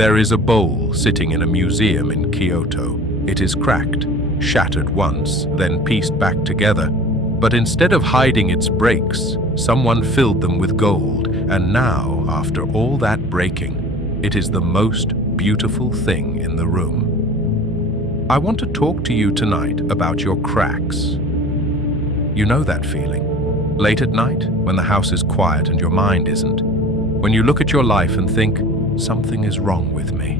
There is a bowl sitting in a museum in Kyoto. It is cracked, shattered once, then pieced back together. But instead of hiding its breaks, someone filled them with gold, and now, after all that breaking, it is the most beautiful thing in the room. I want to talk to you tonight about your cracks. You know that feeling? Late at night, when the house is quiet and your mind isn't. When you look at your life and think, something is wrong with me.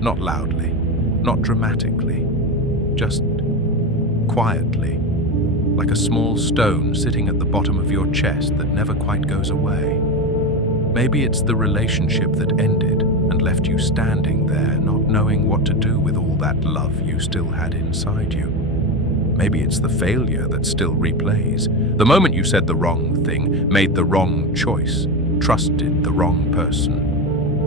Not loudly, not dramatically, just quietly, like a small stone sitting at the bottom of your chest that never quite goes away. Maybe it's the relationship that ended and left you standing there, not knowing what to do with all that love you still had inside you. Maybe it's the failure that still replays. The moment you said the wrong thing, made the wrong choice, trusted the wrong person.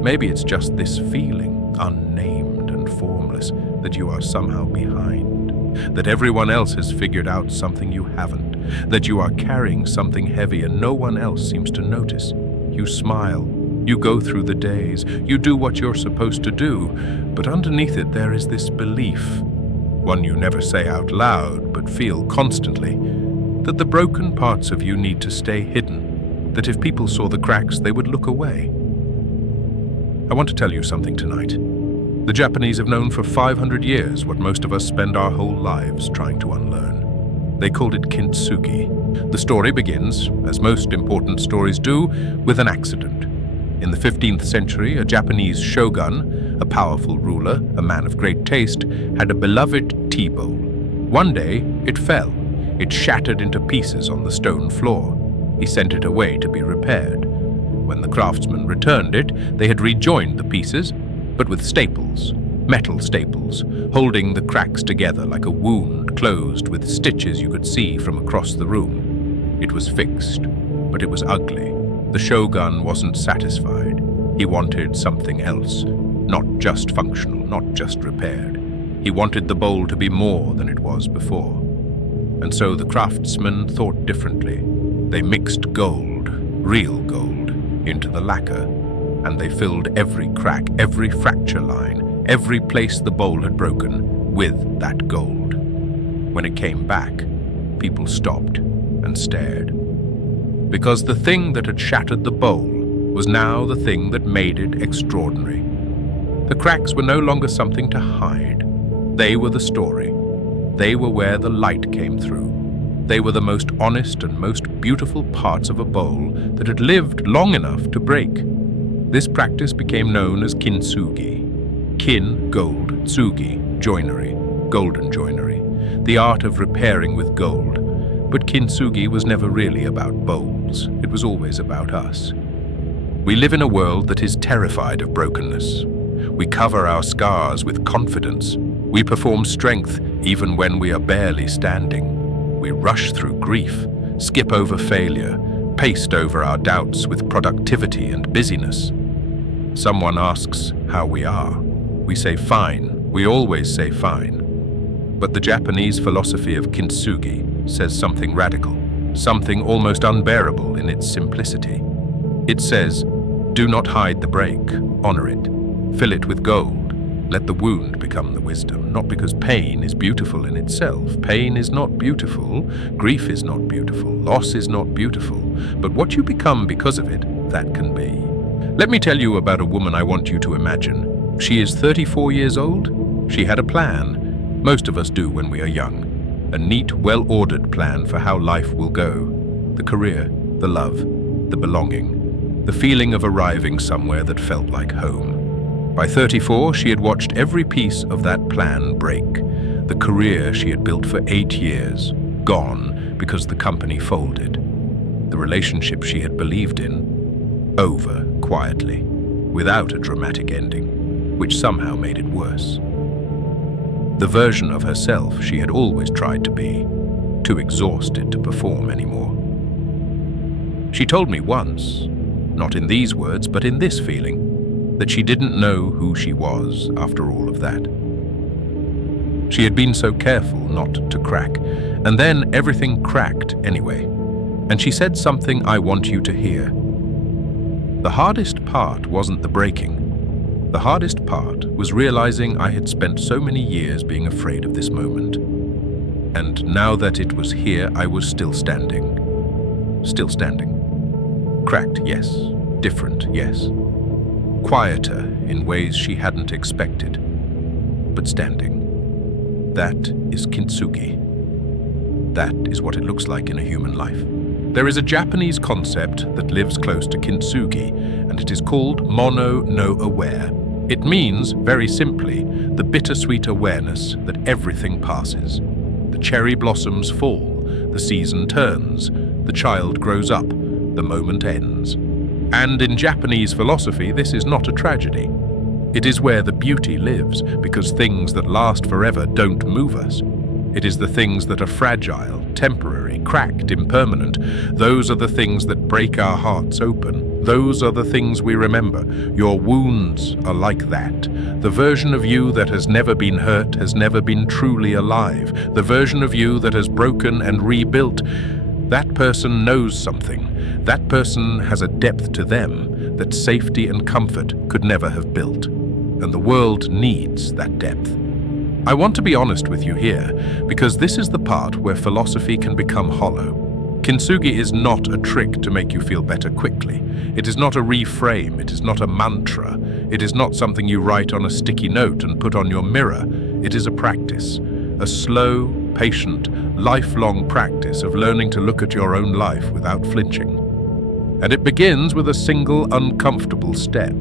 Maybe it's just this feeling, unnamed and formless, that you are somehow behind, that everyone else has figured out something you haven't, that you are carrying something heavy and no one else seems to notice. You smile, you go through the days, you do what you're supposed to do, but underneath it there is this belief, one you never say out loud but feel constantly, that the broken parts of you need to stay hidden, that if people saw the cracks they would look away. I want to tell you something tonight. The Japanese have known for 500 years what most of us spend our whole lives trying to unlearn. They called it Kintsugi. The story begins, as most important stories do, with an accident. In the 15th century, a Japanese shogun, a powerful ruler, a man of great taste, had a beloved tea bowl. One day, it fell. It shattered into pieces on the stone floor. He sent it away to be repaired. When the craftsmen returned it, they had rejoined the pieces, but with staples, metal staples, holding the cracks together like a wound closed with stitches you could see from across the room. It was fixed, but it was ugly. The shogun wasn't satisfied. He wanted something else, not just functional, not just repaired. He wanted the bowl to be more than it was before. And so the craftsmen thought differently. They mixed gold, real gold, into the lacquer, and they filled every crack, every fracture line, every place the bowl had broken with that gold. When it came back, people stopped and stared. Because the thing that had shattered the bowl was now the thing that made it extraordinary. The cracks were no longer something to hide. They were the story. They were where the light came through. They were the most honest and most beautiful parts of a bowl that had lived long enough to break. This practice became known as Kintsugi. Kin, gold, tsugi, joinery, golden joinery, the art of repairing with gold. But Kintsugi was never really about bowls. It was always about us. We live in a world that is terrified of brokenness. We cover our scars with confidence. We perform strength even when we are barely standing. We rush through grief, skip over failure, paste over our doubts with productivity and busyness. Someone asks how we are. We say fine. We always say fine. But the Japanese philosophy of Kintsugi says something radical, something almost unbearable in its simplicity. It says, do not hide the break, honor it, fill it with gold, let the wound become the wisdom, not because pain is beautiful in itself. Pain is not beautiful, grief is not beautiful, loss is not beautiful, but what you become because of it, that can be. Let me tell you about a woman I want you to imagine. She is 34 years old. She had a plan. Most of us do when we are young. A neat, well-ordered plan for how life will go. The career, the love, the belonging, the feeling of arriving somewhere that felt like home. By 34, she had watched every piece of that plan break. The career she had built for 8 years, gone because the company folded. The relationship she had believed in, over quietly, without a dramatic ending, which somehow made it worse. The version of herself she had always tried to be, too exhausted to perform anymore. She told me once, not in these words, but in this feeling, that she didn't know who she was after all of that. She had been so careful not to crack, and then everything cracked anyway. And she said something I want you to hear. The hardest part wasn't the breaking. The hardest part was realizing I had spent so many years being afraid of this moment. And now that it was here, I was still standing. Still standing. Cracked, yes. Different, yes. Quieter in ways she hadn't expected, but standing. That is Kintsugi. That is what it looks like in a human life. There is a Japanese concept that lives close to Kintsugi, and it is called mono no aware. It means, very simply, the bittersweet awareness that everything passes. The cherry blossoms fall, the season turns, the child grows up, the moment ends. And in Japanese philosophy, this is not a tragedy. It is where the beauty lives, because things that last forever don't move us. It is the things that are fragile, temporary, cracked, impermanent. Those are the things that break our hearts open. Those are the things we remember. Your wounds are like that. The version of you that has never been hurt has never been truly alive. The version of you that has broken and rebuilt, that person knows something. That person has a depth to them that safety and comfort could never have built. And the world needs that depth. I want to be honest with you here, because this is the part where philosophy can become hollow. Kintsugi is not a trick to make you feel better quickly. It is not a reframe. It is not a mantra. It is not something you write on a sticky note and put on your mirror. It is a practice, a slow, patient, lifelong practice of learning to look at your own life without flinching. And it begins with a single uncomfortable step.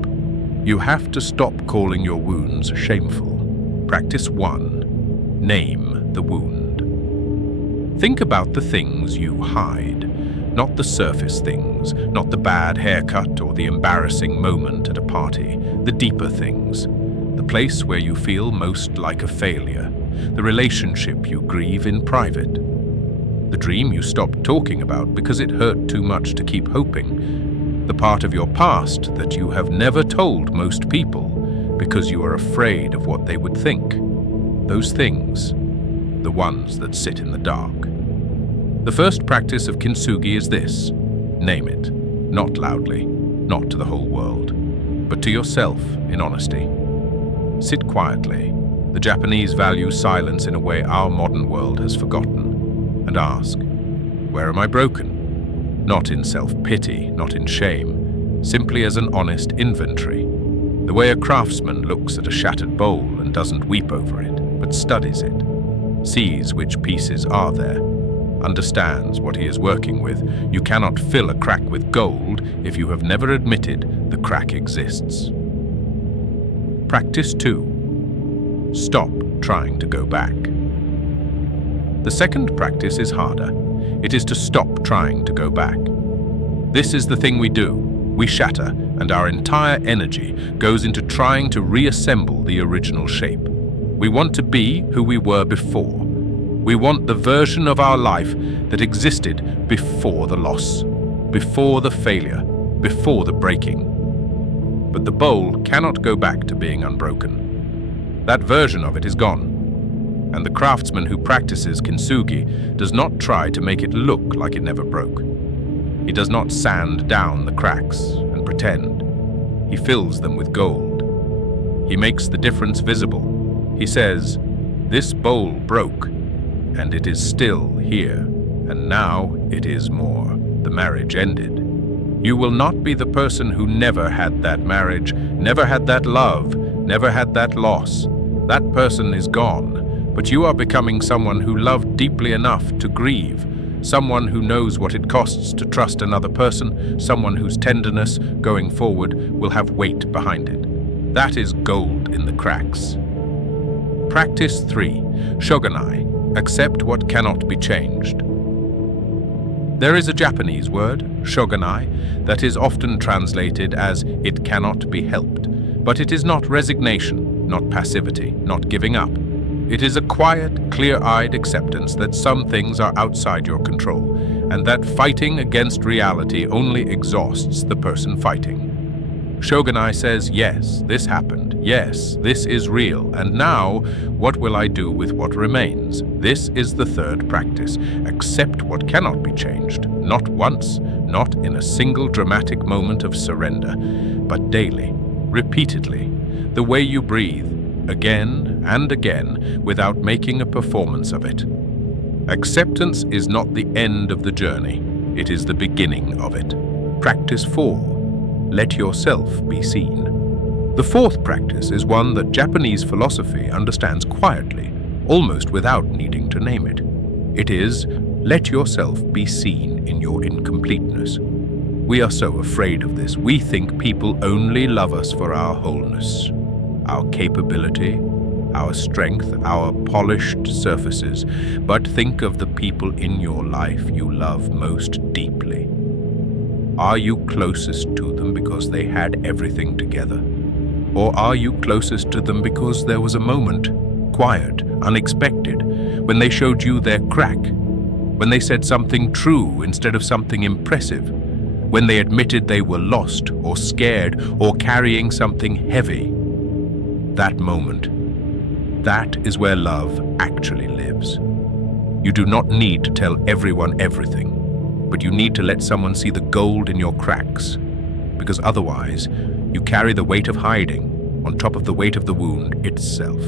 You have to stop calling your wounds shameful. Practice 1. Name the wound. Think about the things you hide, not the surface things, not the bad haircut or the embarrassing moment at a party, the deeper things, the place where you feel most like a failure, the relationship you grieve in private, the dream you stopped talking about because it hurt too much to keep hoping, the part of your past that you have never told most people because you are afraid of what they would think. Those things, the ones that sit in the dark. The first practice of Kintsugi is this: name it, not loudly, not to the whole world, but to yourself in honesty. Sit quietly. The Japanese value silence in a way our modern world has forgotten. And ask, where am I broken? Not in self-pity, not in shame, simply as an honest inventory. The way a craftsman looks at a shattered bowl and doesn't weep over it, but studies it, sees which pieces are there, understands what he is working with. You cannot fill a crack with gold if you have never admitted the crack exists. Practice 2. Stop trying to go back. The second practice is harder. It is to stop trying to go back. This is the thing we do. We shatter, and our entire energy goes into trying to reassemble the original shape. We want to be who we were before. We want the version of our life that existed before the loss, before the failure, before the breaking. But the bowl cannot go back to being unbroken. That version of it is gone. And the craftsman who practices Kintsugi does not try to make it look like it never broke. He does not sand down the cracks and pretend. He fills them with gold. He makes the difference visible. He says, "This bowl broke, and it is still here, and now it is more. The marriage ended. You will not be the person who never had that marriage, never had that love, never had that loss. That person is gone, but you are becoming someone who loved deeply enough to grieve. Someone who knows what it costs to trust another person, someone whose tenderness, going forward, will have weight behind it. That is gold in the cracks. Practice 3. Shogunai. Accept what cannot be changed. There is a Japanese word, shogunai, that is often translated as "it cannot be helped." But it is not resignation, not passivity, not giving up. It is a quiet, clear-eyed acceptance that some things are outside your control, and that fighting against reality only exhausts the person fighting. Shogunai says, yes, this happened. Yes, this is real. And now, what will I do with what remains? This is the third practice. Accept what cannot be changed. Not once, not in a single dramatic moment of surrender, but daily, repeatedly. the way you breathe, again and again, without making a performance of it. Acceptance is not the end of the journey, it is the beginning of it. Practice 4. Let yourself be seen. The fourth practice is one that Japanese philosophy understands quietly, almost without needing to name it. It is, let yourself be seen in your incompleteness. We are so afraid of this. We think people only love us for our wholeness, our capability, our strength, our polished surfaces. But think of the people in your life you love most deeply. Are you closest to them because they had everything together? Or are you closest to them because there was a moment, quiet, unexpected, when they showed you their crack, when they said something true instead of something impressive, when they admitted they were lost or scared or carrying something heavy? That moment, that is where love actually lives. You do not need to tell everyone everything, but you need to let someone see the gold in your cracks, because otherwise you carry the weight of hiding on top of the weight of the wound itself.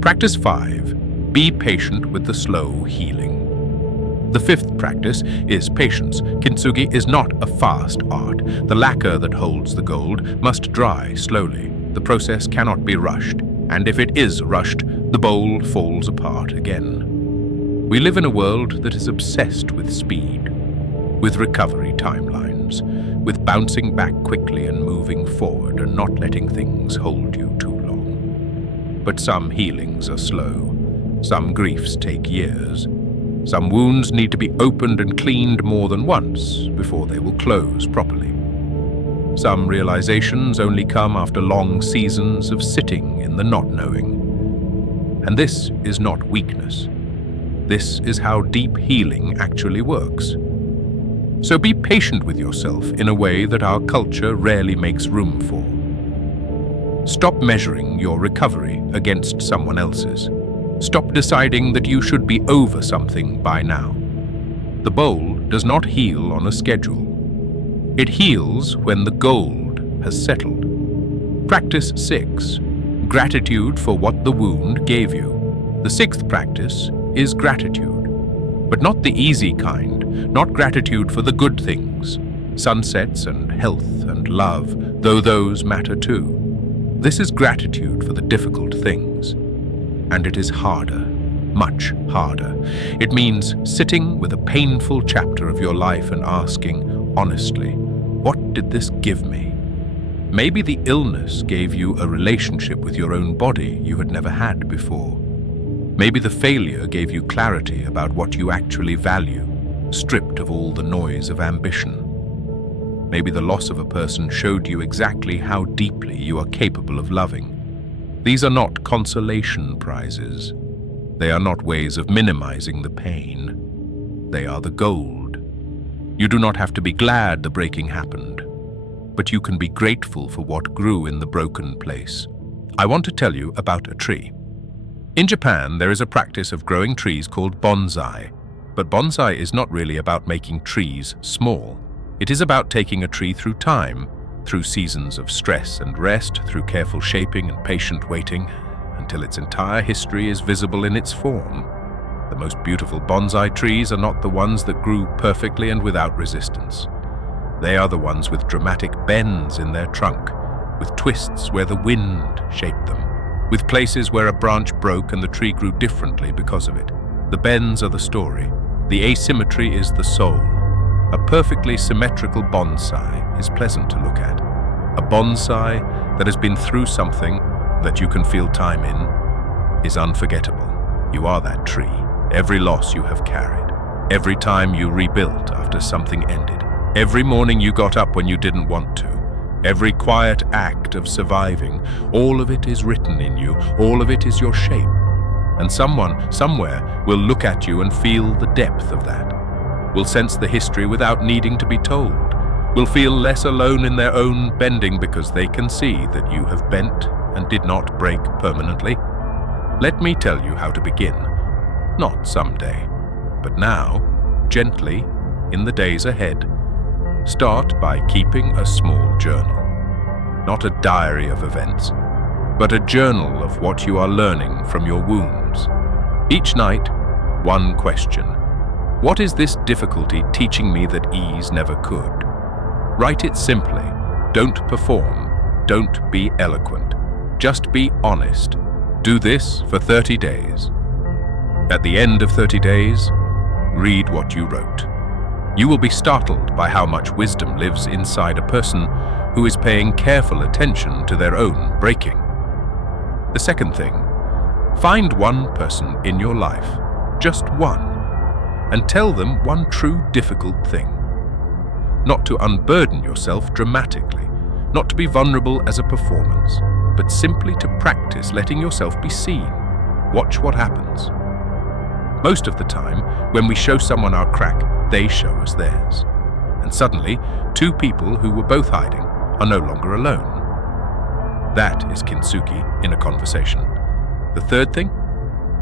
Practice 5. Be patient with the slow healing. The fifth practice is patience. Kintsugi is not a fast art. The lacquer that holds the gold must dry slowly. The process cannot be rushed, and if it is rushed, the bowl falls apart again. We live in a world that is obsessed with speed, with recovery timelines, with bouncing back quickly and moving forward and not letting things hold you too long. But some healings are slow. Some griefs take years. Some wounds need to be opened and cleaned more than once before they will close properly. Some realizations only come after long seasons of sitting in the not knowing. And this is not weakness. This is how deep healing actually works. So be patient with yourself in a way that our culture rarely makes room for. Stop measuring your recovery against someone else's. Stop deciding that you should be over something by now. The bowl does not heal on a schedule. It heals when the gold has settled. Practice 6. Gratitude for what the wound gave you. The sixth practice is gratitude, but not the easy kind, not gratitude for the good things, sunsets and health and love, though those matter too. This is gratitude for the difficult things. And it is harder, much harder. It means sitting with a painful chapter of your life and asking, honestly, what did this give me? Maybe the illness gave you a relationship with your own body you had never had before. Maybe the failure gave you clarity about what you actually value, stripped of all the noise of ambition. Maybe the loss of a person showed you exactly how deeply you are capable of loving. These are not consolation prizes. They are not ways of minimizing the pain. They are the gold. You do not have to be glad the breaking happened, but you can be grateful for what grew in the broken place. I want to tell you about a tree. In Japan, there is a practice of growing trees called bonsai, but bonsai is not really about making trees small. It is about taking a tree through time, through seasons of stress and rest, through careful shaping and patient waiting, until its entire history is visible in its form. The most beautiful bonsai trees are not the ones that grew perfectly and without resistance. They are the ones with dramatic bends in their trunk, with twists where the wind shaped them, with places where a branch broke and the tree grew differently because of it. The bends are the story. The asymmetry is the soul. A perfectly symmetrical bonsai is pleasant to look at. A bonsai that has been through something that you can feel time in is unforgettable. You are that tree. Every loss you have carried. Every time you rebuilt after something ended. Every morning you got up when you didn't want to. Every quiet act of surviving. All of it is written in you. All of it is your shape. And someone, somewhere, will look at you and feel the depth of that. Will sense the history without needing to be told, will feel less alone in their own bending because they can see that you have bent and did not break permanently. Let me tell you how to begin. Not someday, but now, gently, in the days ahead. Start by keeping a small journal. not a diary of events, but a journal of what you are learning from your wounds. Each night, one question. What is this difficulty teaching me that ease never could? Write it simply. Don't perform. Don't be eloquent. Just be honest. Do this for 30 days. At the end of 30 days, read what you wrote. You will be startled by how much wisdom lives inside a person who is paying careful attention to their own breaking. The second thing, find one person in your life, just one, and tell them one true difficult thing. Not to unburden yourself dramatically, not to be vulnerable as a performance, but simply to practice letting yourself be seen. Watch what happens. Most of the time, when we show someone our crack, they show us theirs. And suddenly, two people who were both hiding are no longer alone. That is Kintsugi in a conversation. The third thing,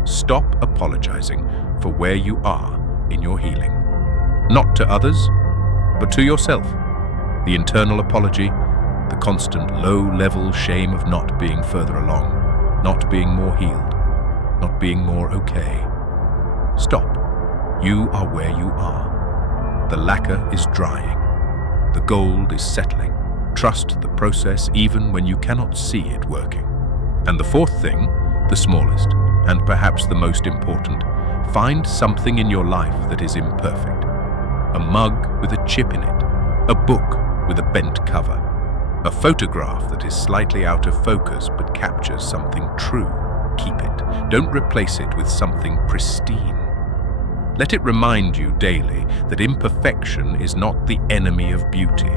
stop apologizing for where you are in your healing. Not to others, but to yourself. The internal apology, the constant low-level shame of not being further along, not being more healed, not being more okay. Stop. You are where you are. The lacquer is drying. The gold is settling. Trust the process even when you cannot see it working. And the fourth thing, the smallest, and perhaps the most important, find something in your life that is imperfect. A mug with a chip in it, a book with a bent cover, a photograph that is slightly out of focus but captures something true. Keep it. Don't replace it with something pristine. Let it remind you daily that imperfection is not the enemy of beauty.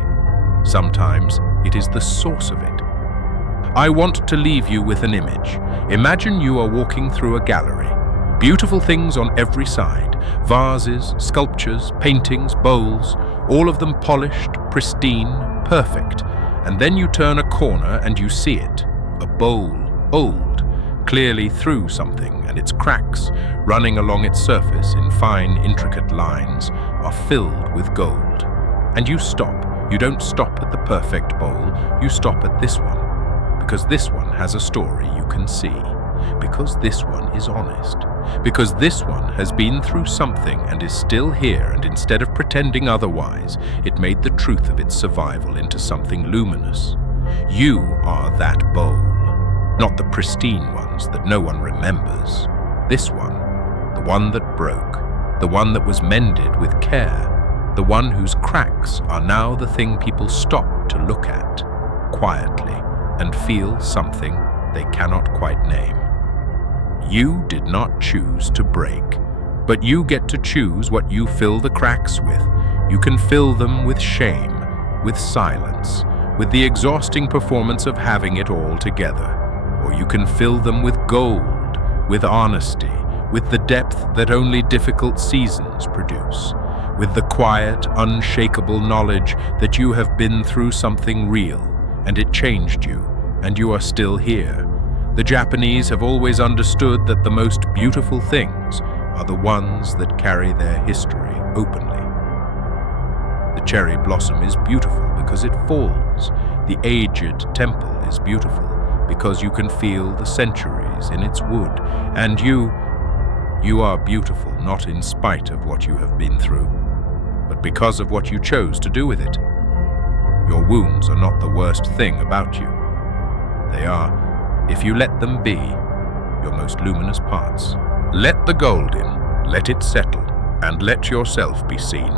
Sometimes it is the source of it. I want to leave you with an image. Imagine you are walking through a gallery. Beautiful things on every side. Vases, sculptures, paintings, bowls, all of them polished, pristine, perfect. And then you turn a corner and you see it. A bowl, old, clearly through something, and its cracks, running along its surface in fine, intricate lines, are filled with gold. And you stop. You don't stop at the perfect bowl, you stop at this one. Because this one has a story you can see. Because this one is honest. Because this one has been through something and is still here, and instead of pretending otherwise, it made the truth of its survival into something luminous. You are that bowl. Not the pristine ones that no one remembers. This one, the one that broke, the one that was mended with care, the one whose cracks are now the thing people stop to look at, quietly, and feel something they cannot quite name. You did not choose to break, but you get to choose what you fill the cracks with. You can fill them with shame, with silence, with the exhausting performance of having it all together. Or you can fill them with gold, with honesty, with the depth that only difficult seasons produce, with the quiet, unshakable knowledge that you have been through something real, and it changed you, and you are still here. The Japanese have always understood that the most beautiful things are the ones that carry their history openly. The cherry blossom is beautiful because it falls. The aged temple is beautiful because you can feel the centuries in its wood, and you are beautiful not in spite of what you have been through, but because of what you chose to do with it. Your wounds are not the worst thing about you. They are, if you let them be, your most luminous parts. Let the gold in, let it settle, and let yourself be seen.